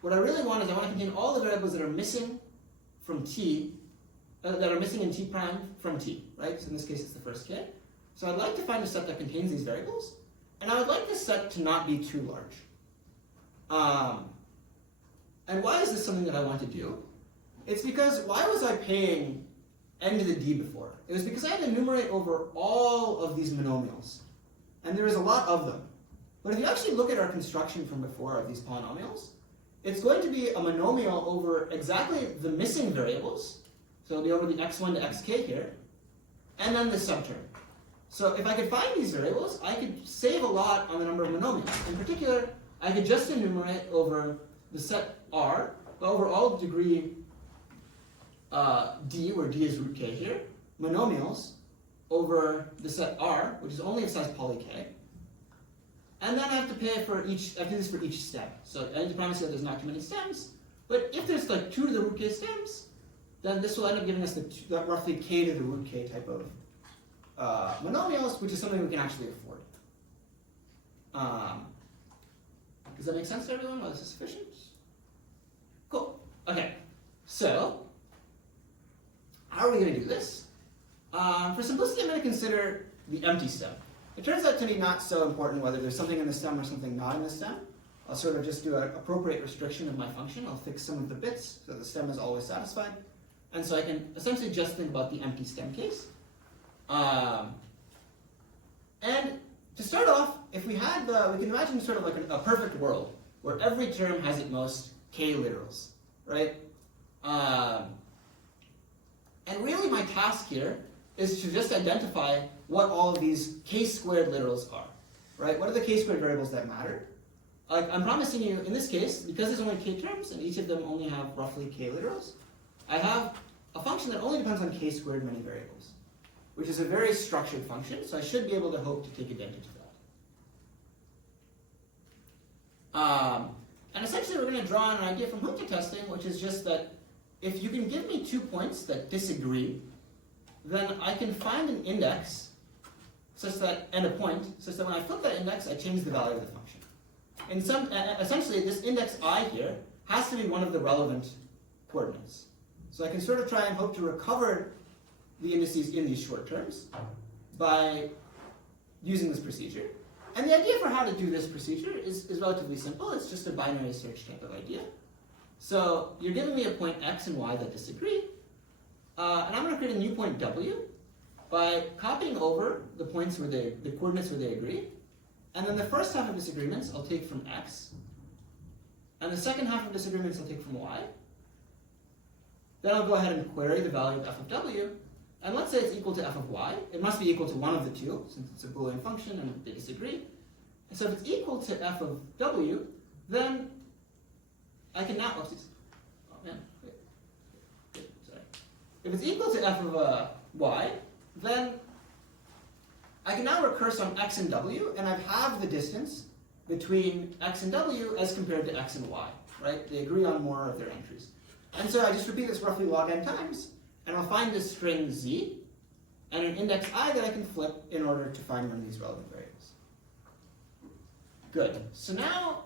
What I really want is I want to contain all the variables that are missing from t, that are missing in t prime from t, right? So in this case, it's the first k. So I'd like to find a set that contains these variables, and I would like this set to not be too large. And why is this something that I want to do? It's because why was I paying n to the d before? It was because I had to enumerate over all of these monomials, and there is a lot of them. But if you actually look at our construction from before of these polynomials, it's going to be a monomial over exactly the missing variables, so it'll be over the x1 to xk here, and then the subterm. So if I could find these variables, I could save a lot on the number of monomials. In particular, I could just enumerate over the set R, over all degree d, where d is root k here, monomials over the set R, which is only of size poly k. And then I have to pay for each, I do this for each stem. So I need to promise you that there's not too many stems. But if there's like 2 to the root k stems, then this will end up giving us the roughly k to the root k type of monomials, which is something we can actually afford. Does that make sense to everyone? Well, this is sufficient? Cool. Okay. So, how are we going to do this? For simplicity, I'm going to consider the empty stem. It turns out to be not so important whether there's something in the stem or something not in the stem. I'll sort of just do an appropriate restriction of my function. I'll fix some of the bits so the stem is always satisfied. And so I can essentially just think about the empty stem case. And to start off, if we had we can imagine sort of like a perfect world where every term has at most k literals, right? And really my task here is to just identify what all of these k-squared literals are, right? What are the k-squared variables that matter? I'm promising you, in this case, because there's only k terms and each of them only have roughly k literals, I have a function that only depends on k-squared many variables, which is a very structured function, so I should be able to hope to take advantage of that. And essentially we're going to draw on an idea from junta testing, which is just that if you can give me 2 points that disagree, then I can find an index such that, and a point, such that when I flip that index, I change the value of the function. And essentially this index I here has to be one of the relevant coordinates. So I can sort of try and hope to recover the indices in these short terms by using this procedure. And the idea for how to do this procedure is relatively simple. It's just a binary search type of idea. So you're giving me a point x and y that disagree. And I'm going to create a new point w by copying over the points where the coordinates where they agree. And then the first half of disagreements I'll take from x. And the second half of disagreements I'll take from y. Then I'll go ahead and query the value of f of w. And let's say it's equal to f of y. It must be equal to one of the two, since it's a Boolean function and they disagree. And so if it's equal to f of w, then I can now, If it's equal to f of y, then I can now recurse on x and w, and I've halved the distance between x and w as compared to x and y, right? They agree on more of their entries. And so I just repeat this roughly log n times, and I'll find this string z, and an index I that I can flip in order to find one of these relevant variables. Good. So now,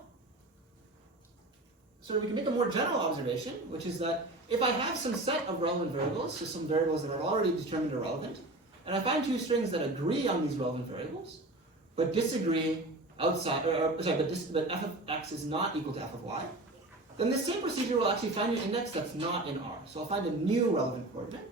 we can make a more general observation, which is that if I have some set of relevant variables, so some variables that are already determined are relevant, and I find two strings that agree on these relevant variables, but disagree outside, but f of x is not equal to f of y, then this same procedure will actually find an index that's not in R. So I'll find a new relevant coordinate.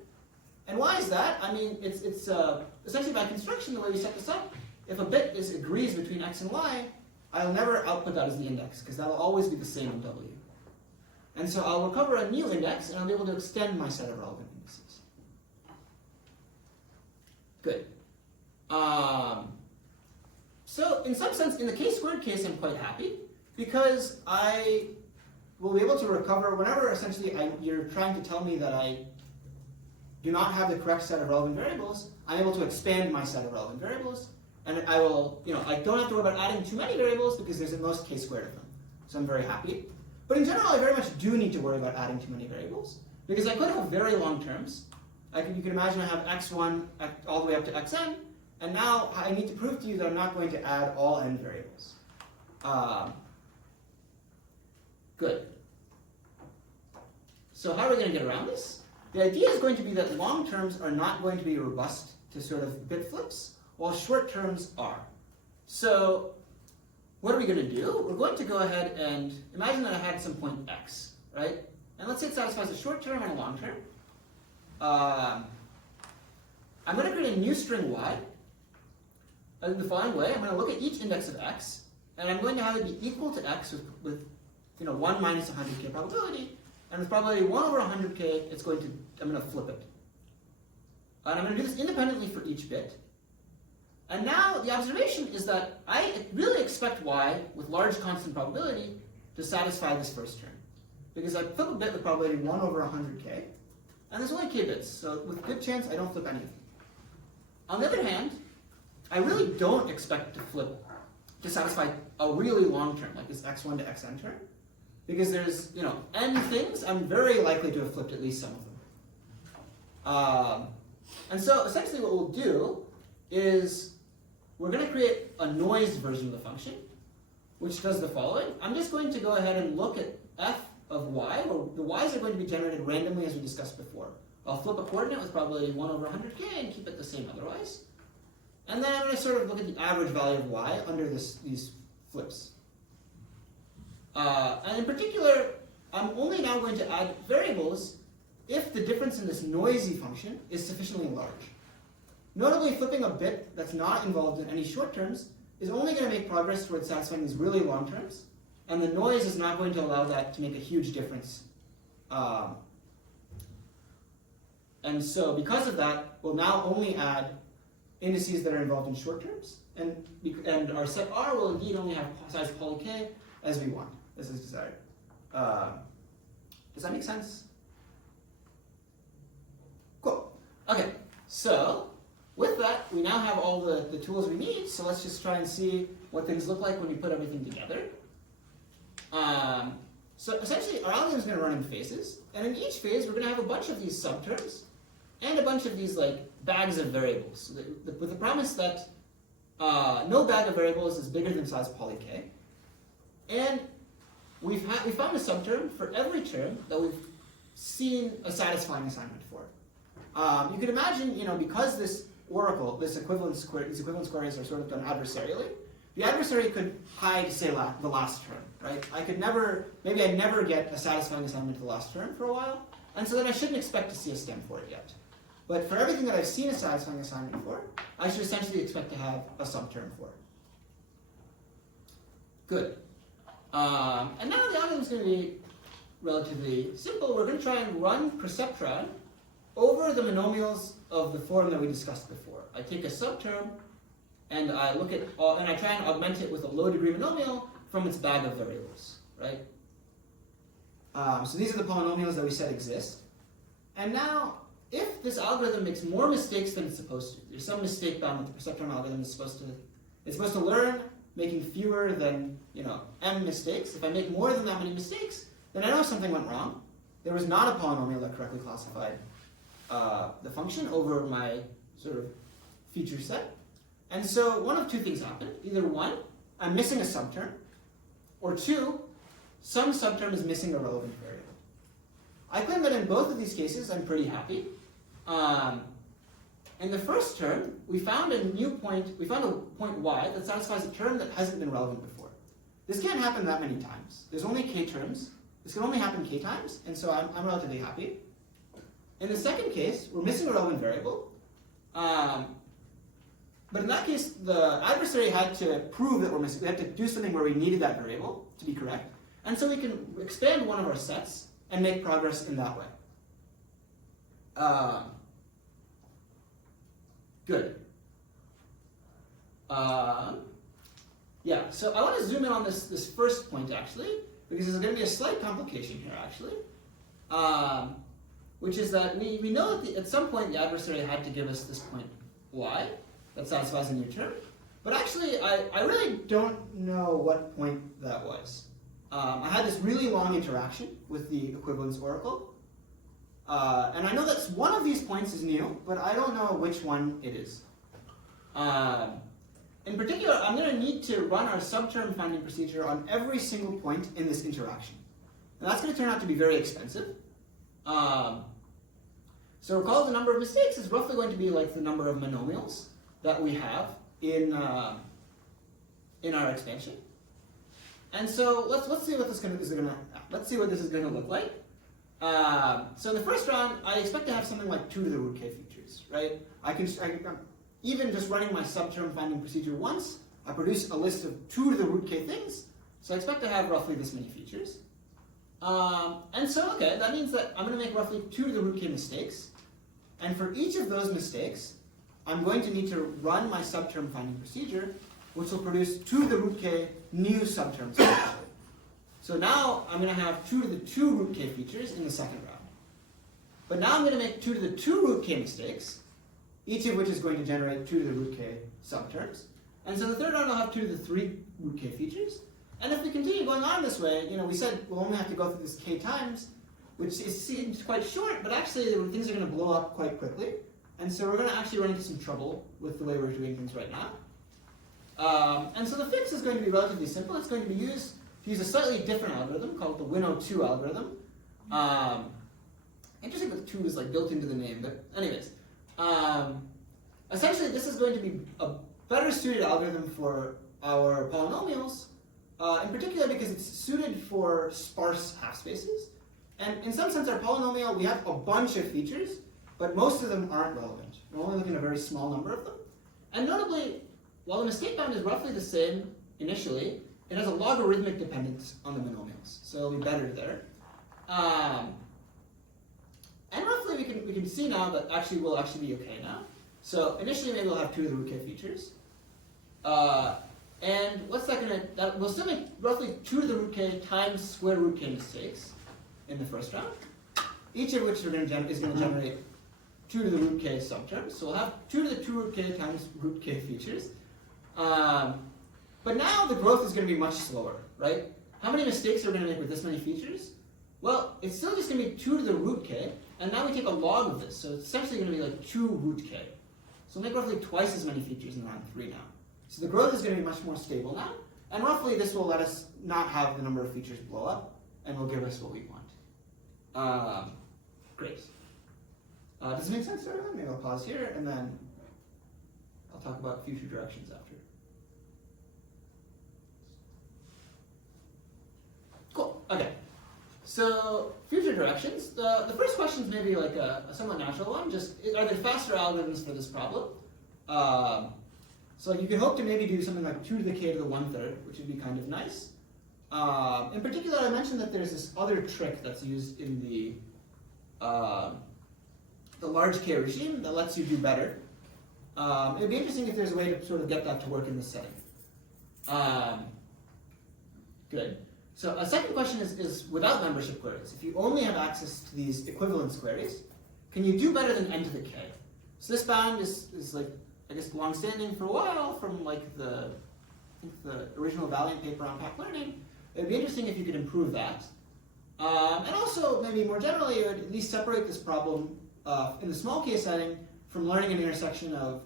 And why is that? I mean, it's essentially by construction, the way we set this up, if a bit agrees between x and y, I'll never output that as the index, because that'll always be the same in W. And so I'll recover a new index, and I'll be able to extend my set of relevant indexes. Good. So in some sense, in the k-squared case, I'm quite happy, because I will be able to recover whenever essentially you're trying to tell me that I do not have the correct set of relevant variables, I'm able to expand my set of relevant variables, and I will, I don't have to worry about adding too many variables because there's at most k-squared of them. So I'm very happy. But in general, I very much do need to worry about adding too many variables, because I could have very long terms. You can imagine I have x1 all the way up to xn, and now I need to prove to you that I'm not going to add all n variables. Good. So how are we going to get around this? The idea is going to be that long terms are not going to be robust to sort of bit flips, while short terms are. So what are we going to do? We're going to go ahead and imagine that I had some point x, right? And let's say it satisfies a short term and a long term. I'm going to create a new string y in the following way. I'm going to look at each index of x, and I'm going to have it be equal to x with 1 minus 100k probability, and with probability 1 over 100k, I'm going to flip it. And I'm going to do this independently for each bit. And now the observation is that I really expect y with large constant probability to satisfy this first term. Because I flip a bit with probability 1 over 100k, and there's only k bits, so with good chance I don't flip any of them. On the other hand, I really don't expect to satisfy a really long term, like this x1 to xn term, because there's n things, I'm very likely to have flipped at least some of them. And so essentially what we'll do is we're going to create a noised version of the function, which does the following. I'm just going to go ahead and look at f of y, where the y's are going to be generated randomly as we discussed before. I'll flip a coordinate with probability 1 over 100k and keep it the same otherwise. And then I'm going to sort of look at the average value of y under these flips. And in particular, I'm only now going to add variables if the difference in this noisy function is sufficiently large. Notably, flipping a bit that's not involved in any short terms is only going to make progress towards satisfying these really long terms, and the noise is not going to allow that to make a huge difference. And so because of that, we'll now only add indices that are involved in short terms, and our set R will indeed only have size poly k as we want, as is desired. Does that make sense? Cool. Okay, so with that, we now have all the tools we need, so let's just try and see what things look like when we put everything together. So essentially, our algorithm is going to run in phases, and in each phase, we're going to have a bunch of these subterms and a bunch of these bags of variables, with the promise that no bag of variables is bigger than size poly k. And we found a subterm for every term that we've seen a satisfying assignment for. You could imagine, because this oracle, these equivalence queries are sort of done adversarially, the adversary could hide, say, the last term, right? Maybe I'd never get a satisfying assignment to the last term for a while, and so then I shouldn't expect to see a stem for it yet. But for everything that I've seen a satisfying assignment for, I should essentially expect to have a subterm for it. Good. And now the algorithm is going to be relatively simple. We're going to try and run perceptron over the monomials of the form that we discussed before. I take a subterm, and I try and augment it with a low-degree monomial from its bag of variables, right? So these are the polynomials that we said exist. And now, if this algorithm makes more mistakes than it's supposed to, there's some mistake bound with the perceptron algorithm. It's supposed to learn making fewer than m mistakes. If I make more than that many mistakes, then I know something went wrong. There was not a polynomial that correctly classified the function over my sort of feature set. And so one of two things happen. Either one, I'm missing a subterm, or two, some subterm is missing a relevant variable. I claim that in both of these cases, I'm pretty happy. In the first term, we found a point y that satisfies a term that hasn't been relevant before. This can't happen that many times. There's only k terms. This can only happen k times, and so I'm relatively happy. In the second case, we're missing a relevant variable. But in that case, the adversary had to prove that we're missing. We had to do something where we needed that variable to be correct. And so we can expand one of our sets and make progress in that way. Good. Yeah, so I want to zoom in on this first point, actually, because there's going to be a slight complication here, actually. Which is that we know that at some point the adversary had to give us this point y that satisfies a new term. But actually, I really don't know what point that was. I had this really long interaction with the equivalence oracle. And I know that one of these points is new, but I don't know which one it is. In particular, I'm going to need to run our subterm finding procedure on every single point in this interaction. And that's going to turn out to be very expensive. So recall the number of mistakes is roughly going to be like the number of monomials that we have in our expansion. And so let's see what this is going to look like. So in the first round, I expect to have something like 2 to the root k features, right? I'm even just running my subterm finding procedure once, I produce a list of 2 to the root k things. So I expect to have roughly this many features. And so, okay, that means that I'm going to make roughly 2 to the root k mistakes. And for each of those mistakes, I'm going to need to run my subterm finding procedure, which will produce 2 to the root k new subterms. So now I'm going to have 2 to the 2 root k features in the second round. But now I'm going to make 2 to the 2 root k mistakes, each of which is going to generate 2 to the root k subterms. And so in the third round I'll have 2 to the 3 root k features. And if we continue going on this way, we said we'll only have to go through this k times, which seems quite short, but actually things are going to blow up quite quickly. And so we're going to actually run into some trouble with the way we're doing things right now. And so the fix is going to be relatively simple. It's going to be used to use a slightly different algorithm called the Winnow-2 algorithm. Interesting that 2 is like built into the name, but anyways. Essentially, this is going to be a better suited algorithm for our polynomials, in particular because it's suited for sparse half spaces. And in some sense, our polynomial, we have a bunch of features, but most of them aren't relevant. We're only looking at a very small number of them. And notably, while the mistake bound is roughly the same initially, it has a logarithmic dependence on the monomials, so it'll be better there. And roughly, we can see now that we'll actually be okay now. So initially, maybe we'll have 2 to the root k features. And what's that going to? We'll still make roughly 2 to the root k times square root k mistakes in the first round, each of which is going to generate 2 to the root k subterms. So we'll have 2 to the 2 root k times root k features. But now the growth is going to be much slower, right? How many mistakes are we going to make with this many features? Well, it's still just going to be 2 to the root k, and now we take a log of this, so it's essentially going to be like 2 root k. So we'll make roughly twice as many features in round 3 now. So the growth is going to be much more stable now, and roughly this will let us not have the number of features blow up, and will give us what we want. Great. Does it make sense to everyone? Maybe I'll pause here, and then I'll talk about future directions after. Cool, okay. So, future directions. The first question is maybe like a somewhat natural one. Just, are there faster algorithms for this problem? So you could hope to maybe do something like 2 to the k to the 1/3, which would be kind of nice. In particular, I mentioned that there's this other trick that's used in the large k regime that lets you do better. It would be interesting if there's a way to sort of get that to work in this setting. Good. So a second question is without membership queries. If you only have access to these equivalence queries, can you do better than n to the k? So this bound is like, I guess, long-standing for a while from like I think the original Valiant paper on pack learning. It would be interesting if you could improve that. And also, maybe more generally, it would at least separate this problem in the small k setting from learning an intersection of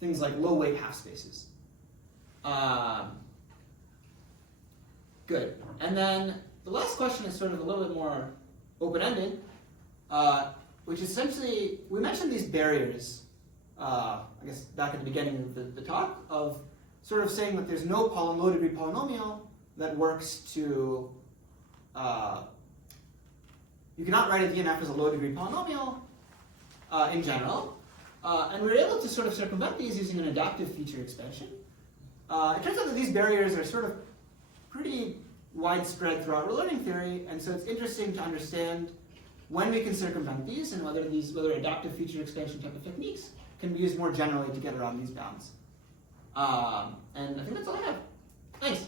things like low weight half spaces. Good. And then the last question is sort of a little bit more open-ended, which is essentially, we mentioned these barriers, I guess back at the beginning of the talk, of sort of saying that there's no low degree polynomial that works to, you cannot write a DNF as a low degree polynomial in general. And we were able to sort of circumvent these using an adaptive feature expansion. It turns out that these barriers are sort of pretty widespread throughout learning theory, and so it's interesting to understand when we can circumvent these and whether adaptive feature expansion type of techniques can be used more generally to get around these bounds. And I think that's all I have. Thanks.